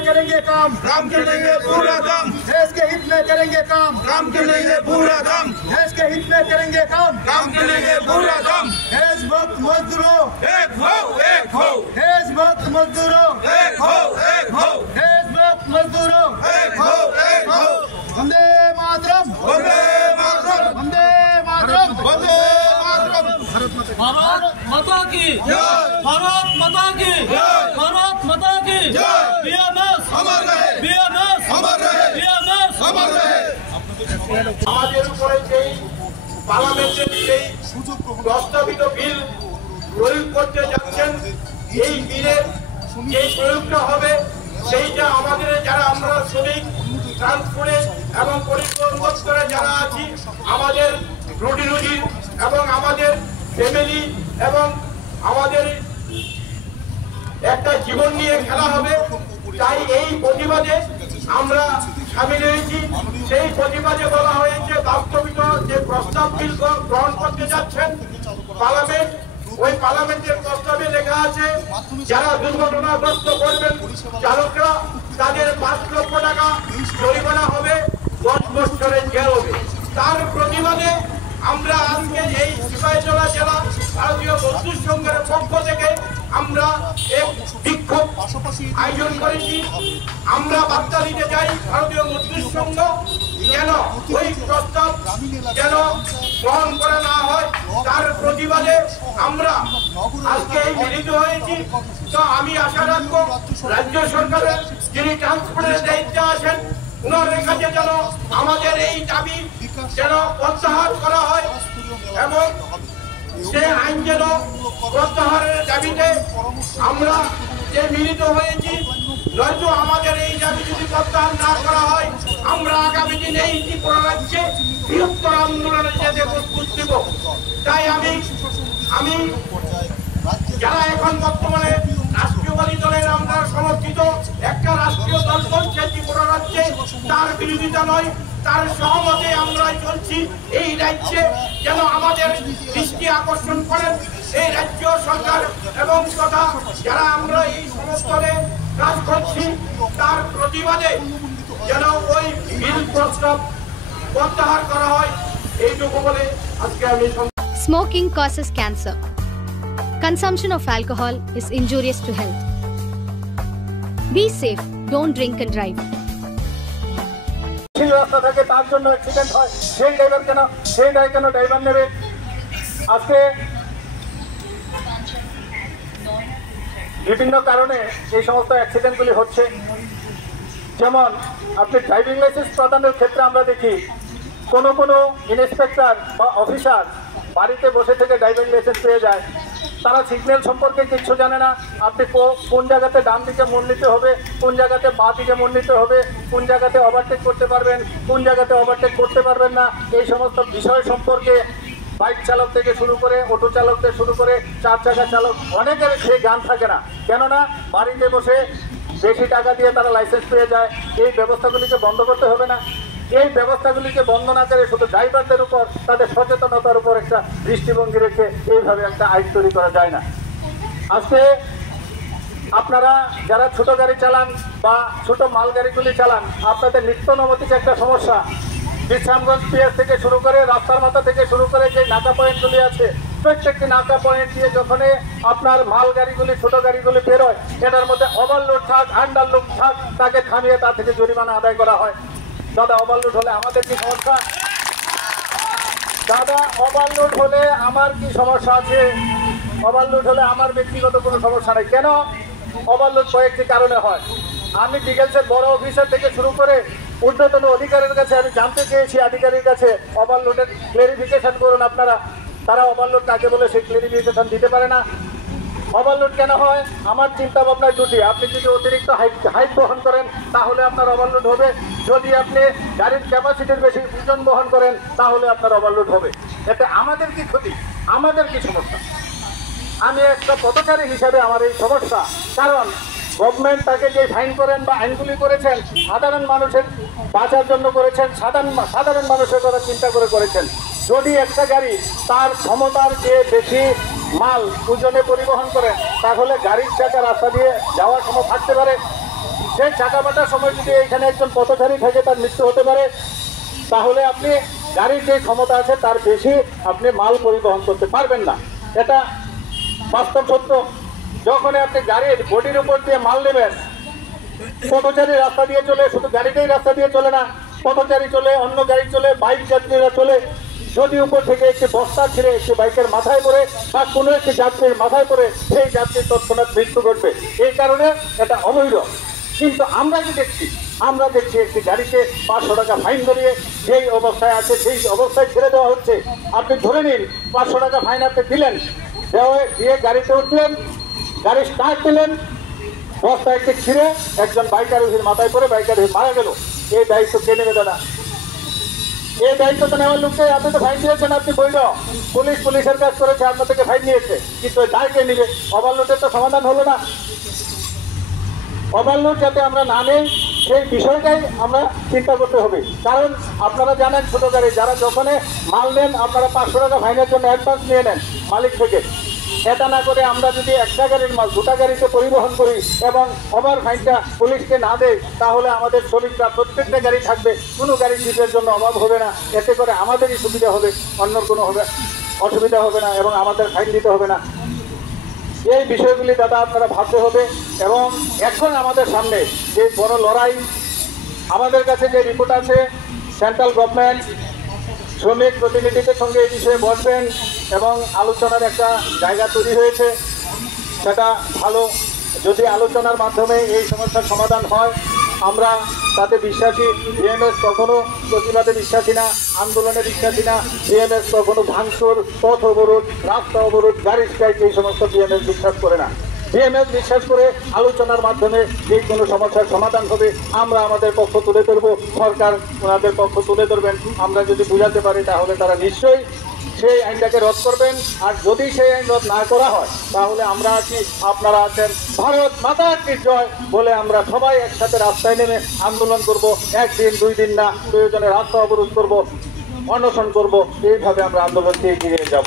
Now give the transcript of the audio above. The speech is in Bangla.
करेंगे काम के लिए पूरा काम, देश के हित में करेंगे काम के लिए पूरा काम, देश के हित में करेंगे काम के लिए पूरा काम। देशभक्त मजदूरों एक हो, एक हो, देशभक्त मजदूरों एक हो, एक हो, देशभक्त मजदूरों एक हो, एक हो। वंदे मातरम वंदे मातरम, वंदे मातरम वंदे मातरम। भारत माता की जय, भारत माता की जय, भारत माता की जय। बीएमएस अमर रहे, बीएमएस अमर रहे, बीएमएस अमर रहे। আমাদের উপরে যেই পার্লামেন্টের যেই প্রস্তাবিত বিল প্রয়োগ করতে যাচ্ছেন এই বিলের যে প্রয়োগটা হবে সেইটা আমাদের যারা আমরা শ্রমিক ট্রান্সপোর্টে এবং পরিবহন দপ্তরে যারা আছি আমাদের রুটি রুজি এবং আমাদের ফ্যামিলি এবং আমাদের একটা জীবন নিয়ে খেলা হবে। তাই এই প্রতিবাদে আমরা সামিল হয়েছি। সেই প্রতিবাদে বলা হয়েছে বাস্তবিত যে প্রস্তাব বিল গ্রহণ করতে যাচ্ছেন পার্লামেন্ট, ওই পার্লামেন্টের প্রস্তাবে লেখা আছে যারা দুর্ঘটনাগ্রস্ত করবেন চালকরা তাদের 5 লক্ষ টাকা জরিমানা হবে, 10 বছরের জেল হবে। তার প্রতিবাদে আমরা আজকে এই সিপাহীজলা জেলা ভারতীয় মজদুর সংঘের পক্ষ থেকে আমরা এক বিক্ষোভ আয়োজন করেছি। আমরা বার্তা দিতে চাই ভারতীয় মজদুর সংঘ যেন ওই প্রস্তাব যেন গ্রহণ করা না হয়, তার প্রতিবাদে আমরা আজকে এই মিলিত হয়েছি। তো আমি আশা রাখবো রাজ্য সরকারের যিনি ট্রান্সপোর্টের দায়িত্বে আছেন ওনার কাছে যেন আমাদের এই দাবি যেন প্রত্যাহার করা হয় এবং সে আইন যেন প্রত্যাহারের দাবিতে আমরা যে মিলিত হয়েছি। নয়তো আমাদের এই দাবি যদি প্রত্যাহার না করা হয় আমরা আগামী দিনে এই ত্রিপুরা রাজ্যে বৃহত্তর আন্দোলনে যেতে প্রস্তুত দিব। তাই আমি যারা এখন বর্তমানে রাষ্ট্রীয়বাদী দলের আমরা সমর্থিত একটা রাষ্ট্রীয় দল চলছে ত্রিপুরা রাজ্যে, তার বিরোধিতা নয়, তার সহমতে আমরা চলছি। এই রাজ্যে যেন আমাদের দৃষ্টি আকর্ষণ করেন এই রাজ্য সরকার এবং তথা যারা আমরা এই সমস্তলে কাজ করছি তার প্রতিবাদে যেন ওই বিল প্রস্তাব প্রত্যাহার করা হয়। এইটুকু বলে আজকে আমি Smoking causes cancer. Consumption of alcohol is injurious to health. Be safe, don't drink and drive. রাস্তা থাকে তার জন্য অ্যাক্সিডেন্ট হয়, সেই ড্রাইভার কেন ড্রাইভার নেবে? আজকে বিভিন্ন কারণে এই সমস্ত অ্যাক্সিডেন্টগুলি হচ্ছে। যেমন আপনি ড্রাইভিং লাইসেন্স প্রদানের ক্ষেত্রে আমরা দেখি কোনো ইন্সপেক্টর বা অফিসার বাড়িতে বসে থেকে ড্রাইভিং লাইসেন্স পেয়ে যায়। তারা সিগন্যাল সম্পর্কে কিছু জানে না। আপনি কোন জায়গাতে ডান দিকে মোড় নিতে হবে, কোন জায়গাতে বাঁ দিকে মোড় নিতে হবে, কোন জায়গাতে ওভারটেক করতে পারবেন, কোন জায়গাতে ওভারটেক করতে পারবেন না, এই সমস্ত বিষয় সম্পর্কে বাইক চালক থেকে শুরু করে অটো চালক থেকে শুরু করে 4 চাকা চালক অনেকের সেই জ্ঞান থাকে না। কেননা বাড়িতে বসে বেশি টাকা দিয়ে তারা লাইসেন্স পেয়ে যায়। এই ব্যবস্থাগুলিকে বন্ধ করতে হবে না? এই ব্যবস্থাগুলিকে বন্ধ না করে শুধু ড্রাইভারদের উপর তাদের সচেতনতার উপর একটা দৃষ্টিভঙ্গি রেখে এইভাবে একটা আইন তৈরি করা যায় না। আজকে আপনারা যারা ছোট গাড়ি চালান বা ছোট মাল গাড়িগুলি চালান আপনাদের নিত্য নৈমিত্তিক একটা সমস্যা। বিশ্রামগঞ্জ পিএস থেকে শুরু করে রাস্তার মাথা থেকে শুরু করে যে নাকা পয়েন্টগুলি আছে প্রত্যেকটি নাকা পয়েন্ট দিয়ে যখন আপনার মাল গাড়িগুলি ছোট গাড়িগুলি বেরোয় এটার মধ্যে ওভারলোড থাক আন্ডারলোড থাক তাকে থামিয়ে তা থেকে জরিমানা আদায় করা হয়। দাদা ওভারলোড হলে আমাদের কি সমস্যা? দাদা ওভারলোড হলে আমার কি সমস্যা আছে? ওভারলোড হলে আমার ব্যক্তিগত কোনো সমস্যা নেই। কেন ওভারলোড কয়েকটি কারণে হয়। আমি ডিটেলসের বড় অফিসার থেকে শুরু করে ঊর্ধ্বতন অধিকারীর কাছে আমি জানতে চেয়েছি, আধিকারিকের কাছে ওভারলোডের ক্লেরিফিকেশন করুন আপনারা। তারা ওভারলোড কাকে বলে সেই ক্লেরিফিকেশন দিতে পারে না। ওভারলোড কেন হয়? আমার চিন্তা ভাবনায় দুটি। আপনি যদি অতিরিক্ত হাইট বহন করেন তাহলে আপনার ওভারলোড হবে, যদি আপনি গাড়ির ক্যাপাসিটির বেশি ওজন বহন করেন তাহলে আপনার ওভারলোড হবে। এতে আমাদের কি ক্ষতি, আমাদের কি সমস্যা? আমি একটা পথচারী হিসাবে আমার এই সমস্যা, কারণ গভর্নমেন্ট তাকে যে ফাইন করেন বা আইনগুলি করেছেন সাধারণ মানুষের বাঁচার জন্য করেছেন, সাধারণ মানুষের কথা চিন্তা করে করেছেন। যদি একটা গাড়ি তার ক্ষমতার চেয়ে বেশি মাল ওজনে পরিবহন করে তাহলে গাড়ির চাকা রাস্তা দিয়ে যাওয়ার সময় থাকতে পারে, সেই চাকাবাটার সময় যদি এখানে একজন পথচারী থাকে তার মৃত্যু হতে পারে, তাহলে আপনি গাড়ির যে ক্ষমতা আছে তার বেশি আপনি মাল পরিবহন করতে পারবেন না। এটা বাস্তব সত্য। যখন আপনি গাড়ির বডির উপর দিয়ে মাল নেবেন, পথচারী রাস্তা দিয়ে চলে, শুধু গাড়িটাই রাস্তা দিয়ে চলে না, পথচারী চলে, অন্য গাড়ি চলে, বাইক যাত্রীরা চলে। যদি উপর থেকে একটি বস্তা ছিঁড়ে একটি বাইকের মাথায় পড়ে বা কোনো একটি যাত্রীর মাথায় পড়ে, সেই যাত্রীর তৎক্ষণাৎ মৃত্যু ঘটবে। এই কারণে এটা অবৈধ। কিন্তু আমরা দেখছি একটি গাড়িকে 500 টাকা ফাইন ধরিয়ে যেই অবস্থায় আছে সেই অবস্থায় ছেড়ে দেওয়া হচ্ছে। আপনি ধরে নিন 500 টাকা ফাইন আপনি দিলেন, দিয়ে গাড়িতে উঠলেন, গাড়ি স্টার্ট দিলেন, বস্তা একটি ছিঁড়ে একজন বাইকার মাথায় পড়ে বাইকার মারা গেল। এই দায়িত্ব কে নেবে দাদা? এই দায়িত্ব তো নেওয়ার লোককে আপনি তো ফাইন দিয়েছেন, আপনি বৈধ, পুলিশের কাজ করেছে, আপনার থেকে ফাইন নিয়েছে, কিন্তু দায় কে নিবে? ওভারলোডের তো সমাধান হলো না। ওভারলোড যাতে আমরা না নেই সেই বিষয়টাই আমরা চিন্তা করতে হবে। কারণ আপনারা জানেন, ছোট গাড়ি যারা যখন মাল নেন আপনারা 500 টাকা ফাইনের জন্য অ্যাডভান্স নিয়ে নেন মালিক থেকে। এটা না করে আমরা যদি একটা গাড়ির মাল দুটা গাড়িতে পরিবহন করি এবং ওভার ফাইনটা পুলিশকে না দেয়, তাহলে আমাদের শ্রমিকরা প্রত্যেকটা গাড়ি থাকবে, কোনো গাড়ি সিটের জন্য অভাব হবে না। এতে করে আমাদেরই সুবিধা হবে, অন্যর কোনো অসুবিধা হবে না এবং আমাদের ফাইন দিতে হবে না। এই বিষয়গুলি দাদা আপনারা ভাবতে হবে। এবং এখন আমাদের সামনে যে বড় লড়াই, আমাদের কাছে যে রিপোর্ট আছে, সেন্ট্রাল গভর্নমেন্ট শ্রমিক প্রতিনিধিদের সঙ্গে এই বিষয়ে বসবেন এবং আলোচনার একটা জায়গা তৈরি হয়েছে। সেটা ভালো। যদি আলোচনার মাধ্যমে এই সমস্যার সমাধান হয় আমরা তাতে বিশ্বাসী। বিএমএস কখনো প্রতিবাদে বিশ্বাসী না, আন্দোলনে বিশ্বাসী না। বিএমএস কখনো ভাঙচুর, পথ অবরোধ, রাস্তা অবরোধ, গাড়ি স্ট্রাইক এই সমস্ত বিএমএস বিশ্বাস করে না। বিএমএস বিশ্বাস করে আলোচনার মাধ্যমে যে কোনো সমস্যার সমাধান হবে। আমরা আমাদের পক্ষ তুলে ধরব, সরকার ওনাদের পক্ষ তুলে ধরবেন। আমরা যদি বুঝাতে পারি তাহলে তারা নিশ্চয়ই সেই আইনটাকে রদ করবেন। আর যদি সেই আইন রদ না করা হয় তাহলে আমরা আছি, আপনারা আছেন। ভারত মাতা কি জয় বলে আমরা সবাই একসাথে রাস্তায় নেমে আন্দোলন করব। একদিন 2 দিন না, প্রয়োজনে রাস্তা অবরোধ করব, অনশন করব। এইভাবে আমরা আন্দোলনকে এগিয়ে যাব।